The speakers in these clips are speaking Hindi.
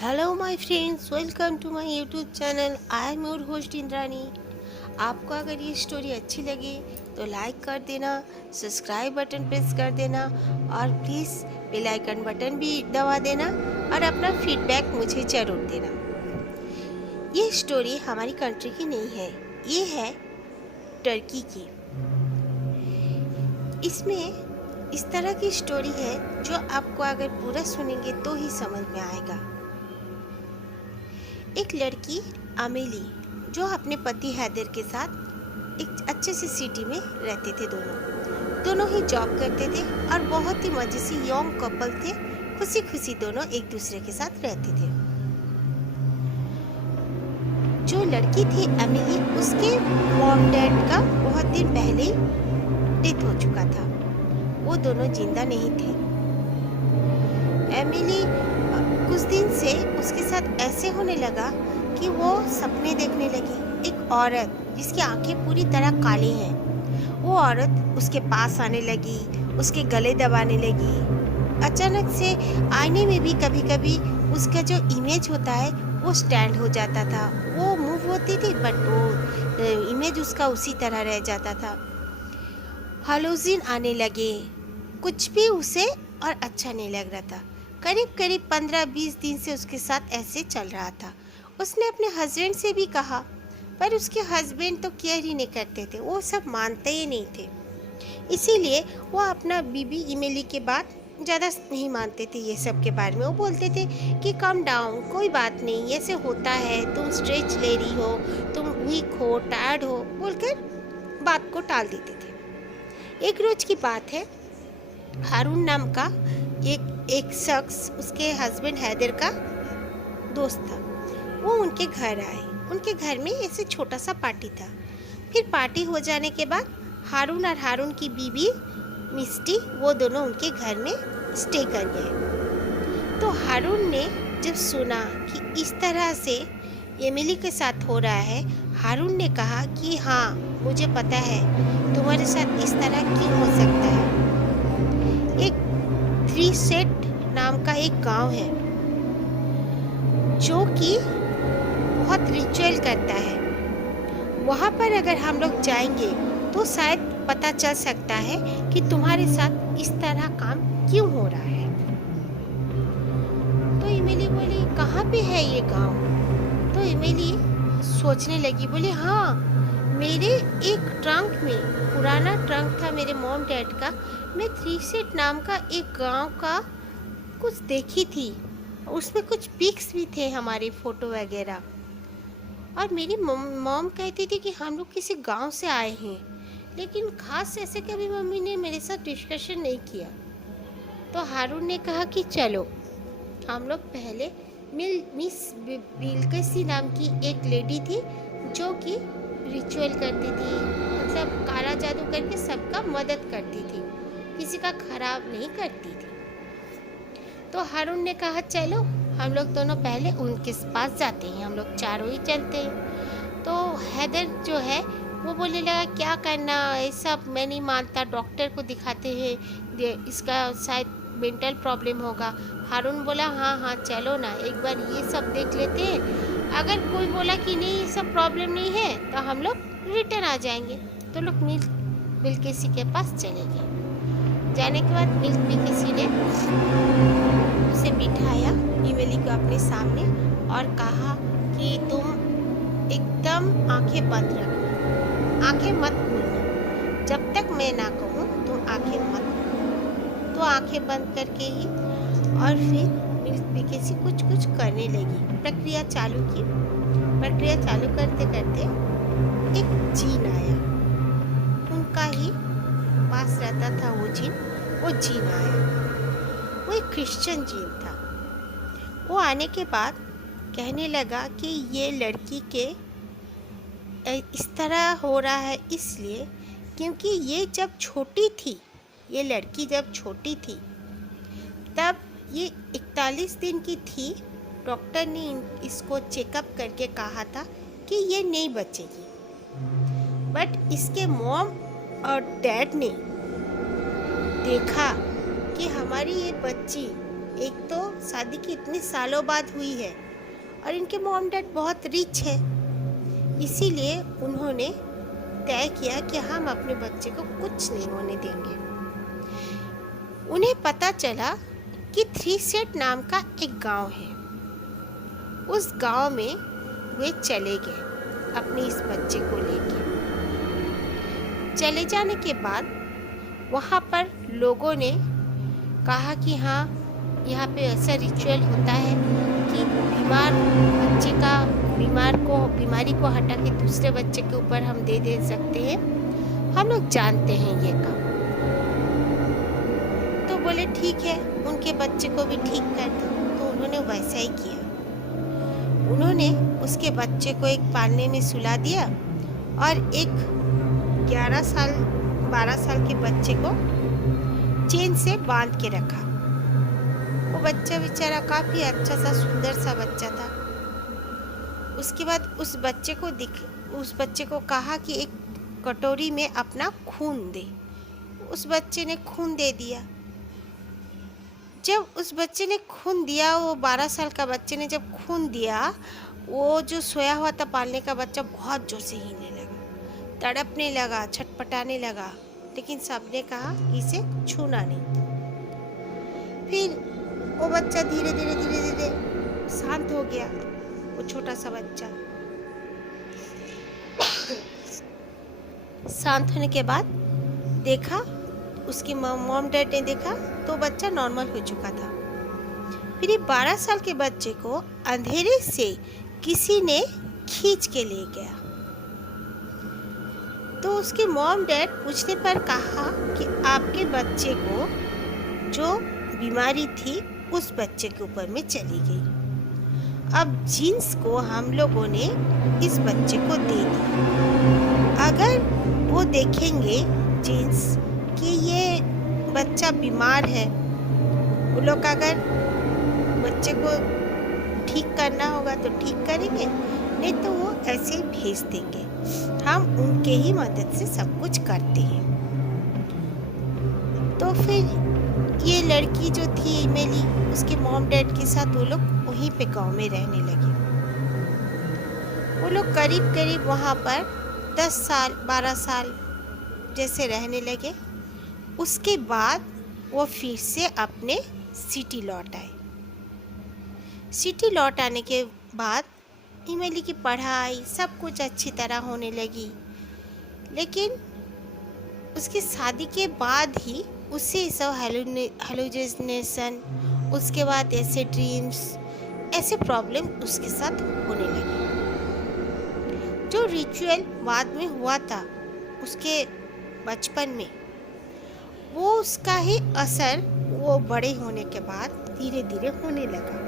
Hello my friends, welcome to my YouTube channel. I am your host Indrani. आपको अगर ये स्टोरी अच्छी लगे तो लाइक कर देना, सब्सक्राइब बटन प्रेस कर देना और प्लीज़ बेल आइकन बटन भी दबा देना और अपना फीडबैक मुझे ज़रूर देना। ये स्टोरी हमारी कंट्री की नहीं है, ये है टर्की की। इसमें इस तरह की स्टोरी है जो आपको अगर पूरा सुनेंगे तो ही समझ में आएगा। एक लड़की अमेली जो अपने पति हैदर के साथ एक अच्छे से सिटी में रहते थे। दोनों ही जॉब करते थे और बहुत ही मजे से यंग कपल थे। खुशी खुशी दोनों एक दूसरे के साथ रहते थे। जो लड़की थी अमेली, उसके मॉम डैड का बहुत दिन पहले डेथ हो चुका था। वो दोनों जिंदा नहीं थे। एमिली कुछ दिन से उसके साथ ऐसे होने लगा कि वो सपने देखने लगी। एक औरत जिसकी आंखें पूरी तरह काली हैं, वो औरत उसके पास आने लगी, उसके गले दबाने लगी। अचानक से आईने में भी कभी कभी उसका जो इमेज होता है वो स्टैंड हो जाता था। वो मूव होती थी बट वो इमेज उसका उसी तरह रह जाता था। हालूसिन आने लगे। कुछ भी उसे और अच्छा नहीं लग रहा था। करीब करीब 15-20 दिन से उसके साथ ऐसे चल रहा था। उसने अपने हस्बैंड से भी कहा, पर उसके हस्बैंड तो केयर ही नहीं करते थे, वो सब मानते ही नहीं थे। इसीलिए वो अपना बीबी इमेली के बात ज़्यादा नहीं मानते थे। ये सब के बारे में वो बोलते थे कि कम डाउन, कोई बात नहीं, ऐसे होता है, तुम स्ट्रेच ले रही हो, तुम वीक हो, टायर्ड हो, बोलकर बात को टाल देते थे। एक रोज की बात है, हारून नाम का एक शख्स, उसके हस्बैंड हैदर का दोस्त था। वो उनके घर आए। उनके घर में ऐसे छोटा सा पार्टी था। फिर पार्टी हो जाने के बाद हारून और हारून की बीवी मिस्टी, वो दोनों उनके घर में स्टे कर गए। तो हारून ने जब सुना कि इस तरह से एमिली के साथ हो रहा है, हारून ने कहा कि हाँ, मुझे पता है तुम्हारे साथ इस तरह क्यों हो सकता है। एक थ्री सेट नाम का एक गांव है जो कि बहुत रिचुअल करता है। वहाँ पर अगर हम लोग जाएंगे तो शायद पता चल सकता है कि तुम्हारे साथ इस तरह काम क्यों हो रहा है। तो इमेली बोली, कहाँ पे है ये गांव? तो इमेली सोचने लगी, बोली हाँ, मेरे एक ट्रंक में, पुराना ट्रंक था मेरे मॉम डैड का, मैं थ्री सेट नाम का एक गांव का कुछ देखी थी। उसमें कुछ पिक्स भी थे, हमारे फ़ोटो वगैरह। और मेरी मॉम कहती थी कि हम लोग किसी गांव से आए हैं, लेकिन खास ऐसे कभी मम्मी ने मेरे साथ डिस्कशन नहीं किया। तो हारून ने कहा कि चलो हम लोग पहले मिस बिलकिसी नाम की एक लेडी थी जो कि रिचुअल करती थी, मतलब काला जादू करके सबका मदद करती थी, किसी का खराब नहीं करती थी। तो हारून ने कहा चलो हम लोग दोनों पहले उनके पास जाते हैं, हम लोग चारों ही चलते हैं। तो हैदर जो है वो बोलने लगा, क्या करना, ये सब मैं नहीं मानता, डॉक्टर को दिखाते हैं, इसका शायद मेंटल प्रॉब्लम होगा। हारून बोला हाँ हाँ चलो ना, एक बार ये सब देख लेते हैं, अगर कोई बोला कि नहीं ये सब प्रॉब्लम नहीं है तो हम लोग रिटर्न आ जाएंगे। तो लोग बिलकिसी के पास चले गए। जाने के बाद बिलकिसी ने उसे बिठाया इमेली को अपने सामने और कहा कि तुम एकदम आंखें बंद रखना, आंखें मत खोलना, जब तक मैं ना कहूँ तुम आंखें मत खोलना। तो आंखें बंद करके ही और फिर बिलकिसी कुछ कुछ करने लगी, प्रक्रिया चालू की। प्रक्रिया चालू करते करते एक जीन आया, उनका ही पास रहता था वो जीन आया। वो एक क्रिश्चियन जीन था। वो आने के बाद कहने लगा कि ये लड़की के इस तरह हो रहा है इसलिए क्योंकि ये जब छोटी थी, ये लड़की जब छोटी थी तब ये 41 दिन की थी। डॉक्टर ने इसको चेकअप करके कहा था कि ये नहीं बचेगी, बट इसके मॉम और डैड ने देखा कि हमारी ये बच्ची एक तो शादी की इतने सालों बाद हुई है और इनके मॉम डैड बहुत रिच है, इसीलिए उन्होंने तय किया कि हम अपने बच्चे को कुछ नहीं होने देंगे। उन्हें पता चला कि थ्री सेट नाम का एक गांव है। उस गांव में वे चले गए अपने इस बच्चे को लेके। चले जाने के बाद वहाँ पर लोगों ने कहा कि हाँ, यहाँ पे ऐसा रिचुअल होता है कि बीमार बच्चे का बीमारी को हटा के दूसरे बच्चे के ऊपर हम दे सकते हैं, हम लोग जानते हैं ये काम। तो बोले ठीक है, उनके बच्चे को भी ठीक कर दो। तो उन्होंने वैसा ही किया। उन्होंने उसके बच्चे को एक पालने में सुला दिया और एक 12 साल के बच्चे को चेन से बांध के रखा। वो बच्चा बेचारा काफ़ी अच्छा सा सुंदर सा बच्चा था। उसके बाद उस बच्चे को कहा कि एक कटोरी में अपना खून दे। उस बच्चे ने खून दे दिया। जब उस बच्चे ने खून दिया, वो 12 साल का बच्चे ने जब खून दिया, वो जो सोया हुआ था पालने का बच्चा बहुत जोर से हिलने लगा, तड़पने लगा, छटपटाने लगा, लेकिन सबने कहा इसे छूना नहीं। फिर वो बच्चा धीरे धीरे शांत हो गया। वो छोटा सा बच्चा शांत होने के बाद देखा, उसकी मॉम डैड ने देखा तो बच्चा नॉर्मल हो चुका था। फिर 12 साल के बच्चे को अंधेरे से किसी ने खींच के ले गया। तो उसके मॉम डैड पूछने पर कहा कि आपके बच्चे को जो बीमारी थी उस बच्चे के ऊपर में चली गई। अब जीन्स को हम लोगों ने इस बच्चे को दे दी। अगर वो देखेंगे जीन्स कि ये बच्चा बीमार है, वो लोग अगर बच्चे को ठीक करना होगा तो ठीक करेंगे, नहीं तो वो ऐसे ही भेज देंगे। हम उनके ही मदद से सब कुछ करते हैं। तो फिर ये लड़की जो थी इमेली, उसके मॉम डैड के साथ वो लोग वहीं पे गांव में रहने लगे। वो लोग करीब वहाँ पर 10 साल 12 साल जैसे रहने लगे। उसके बाद वो फिर से अपने सिटी लौट आए। सिटी लौट आने के बाद इमेली की पढ़ाई सब कुछ अच्छी तरह होने लगी, लेकिन उसकी शादी के बाद ही उससे सब हेलुसिनेशन, उसके बाद ऐसे ड्रीम्स, ऐसे प्रॉब्लम उसके साथ होने लगे। जो रिचुअल बाद में हुआ था उसके बचपन में, वो उसका ही असर वो बड़े होने के बाद धीरे धीरे होने लगा।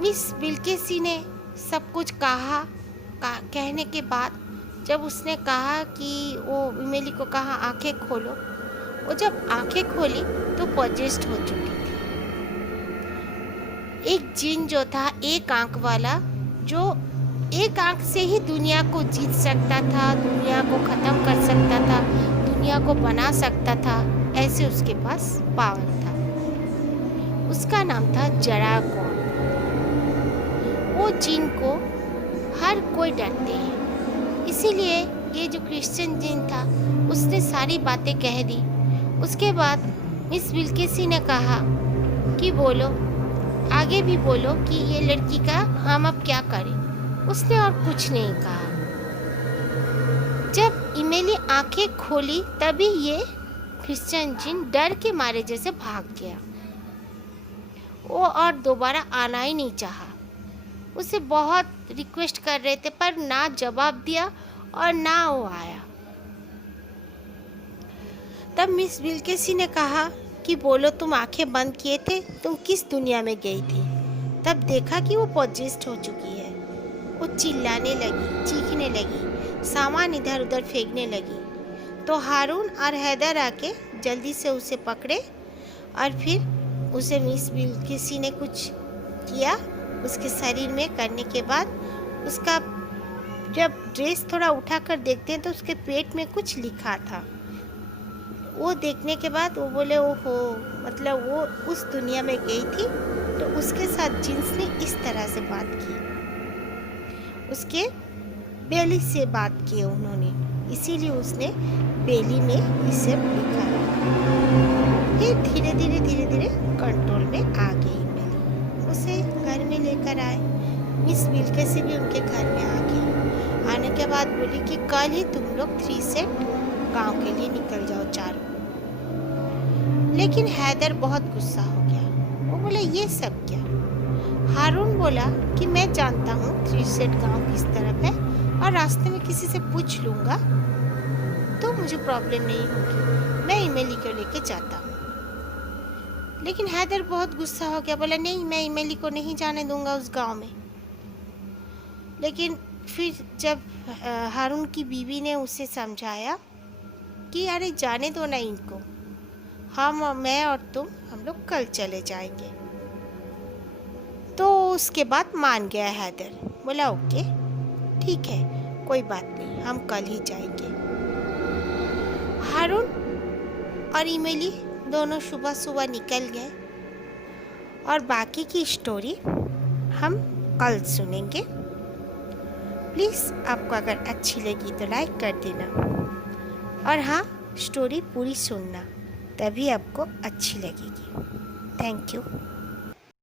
मिस बिल्किसी ने सब कुछ कहने के बाद जब उसने कहा कि वो इमेली को कहा आंखें खोलो, वो जब आंखें खोली तो पॉजेस्ड हो चुकी थी। एक जिन जो था एक आंख वाला, जो एक आंख से ही दुनिया को जीत सकता था, दुनिया को ख़त्म कर सकता था, दुनिया को बना सकता था, ऐसे उसके पास पावर था। उसका नाम था जरागोन। वो जिन को हर कोई डरते हैं, इसीलिए ये जो क्रिश्चियन जिन था उसने सारी बातें कह दी। उसके बाद मिस बिल्किसी ने कहा कि बोलो, आगे भी बोलो कि ये लड़की का हम अब क्या करें। उसने और कुछ नहीं कहा। जब इमेली आंखें खोली तभी ये क्रिश्चियन जिन डर के मारे जैसे भाग गया। वो और दोबारा आना ही नहीं चाहा। उसे बहुत रिक्वेस्ट कर रहे थे पर ना जवाब दिया और ना वो आया। तब मिस बिल्किसी ने कहा कि बोलो, तुम आंखें बंद किए थे, तुम किस दुनिया में गई थी। तब देखा कि वो पॉजेस्ड हो चुकी है। वो चिल्लाने लगी, चीखने लगी, सामान इधर उधर फेंकने लगी। तो हारून और हैदर आके जल्दी से उसे पकड़े और फिर उसे मिस बिल्किसी ने कुछ किया उसके शरीर में। करने के बाद उसका जब ड्रेस थोड़ा उठाकर देखते हैं तो उसके पेट में कुछ लिखा था। वो देखने के बाद वो बोले ओहो, मतलब वो उस दुनिया में गई थी तो उसके साथ जिन्स ने इस तरह से बात की, उसके बेली से बात की उन्होंने, इसीलिए उसने बेली में इसे लिखा है। फिर धीरे धीरे कंट्रोल में आ गई बेली, उसे घर में लेकर आए। मिस विल्केसी भी उनके घर में आ गई। आने के बाद बोली कि कल ही तुम लोग 3 सेट गांव के लिए निकल जाओ चारों। लेकिन हैदर बहुत गुस्सा हो गया। वो बोला ये सब क्या? हारून बोला कि मैं जानता हूँ 3 सेट गांव किस तरफ है और रास्ते में किसी से पूछ लूँगा तो मुझे प्रॉब्लम नहीं होगी, मैं इमली को लेके जाता हूँ। लेकिन हैदर बहुत गुस्सा हो गया, बोला नहीं, मैं इमली को नहीं जाने दूंगा उस गांव में। लेकिन फिर जब हारून की बीवी ने उसे समझाया कि अरे जाने दो ना इनको, मैं और तुम हम लोग कल चले जाएंगे, तो उसके बाद मान गया हैदर। बोला ओके ठीक है, कोई बात नहीं, हम कल ही जाएंगे। हारून और इमली दोनों सुबह सुबह निकल गए और बाकी की स्टोरी हम कल सुनेंगे। प्लीज़ आपको अगर अच्छी लगी तो लाइक कर देना, और हाँ, स्टोरी पूरी सुनना, तभी आपको अच्छी लगेगी। Thank you.